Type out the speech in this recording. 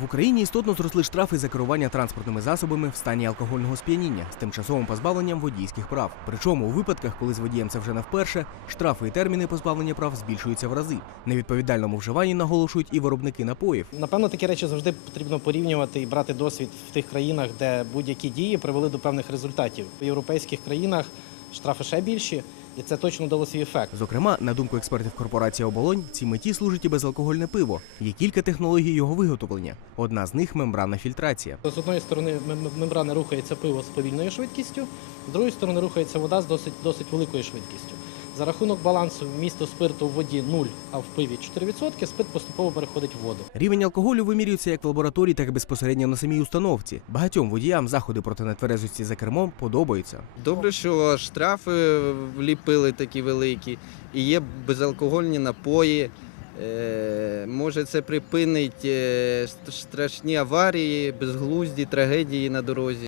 В Україні істотно зросли штрафи за керування транспортними засобами в стані алкогольного сп'яніння з тимчасовим позбавленням водійських прав. Причому у випадках, коли з водієм це вже не вперше, штрафи і терміни позбавлення прав збільшуються в рази. Невідповідальному вживанні наголошують і виробники напоїв. Напевно, такі речі завжди потрібно порівнювати і брати досвід в тих країнах, де будь-які дії привели до певних результатів. В європейських країнах штрафи ще більші, і це точно дало свій ефект. Зокрема, на думку експертів корпорації Оболонь, цій меті служить і безалкогольне пиво. Є кілька технологій його виготовлення. Одна з них мембранна фільтрація. З одної сторони мем- мембрани рухається пиво з повільною швидкістю, з другої сторони рухається вода з досить, досить великою швидкістю. За рахунок балансу вмісту спирту в воді 0, а в пиві 4%, спирт поступово переходить в воду. Рівень алкоголю вимірюється як в лабораторії, так і безпосередньо на самій установці. Багатьом водіям заходи проти нетверезості за кермом подобаються. Добре, що штрафи вліпили такі великі, і є безалкогольні напої. Е, Може, це припинить е, страшні аварії, безглузді, трагедії на дорозі.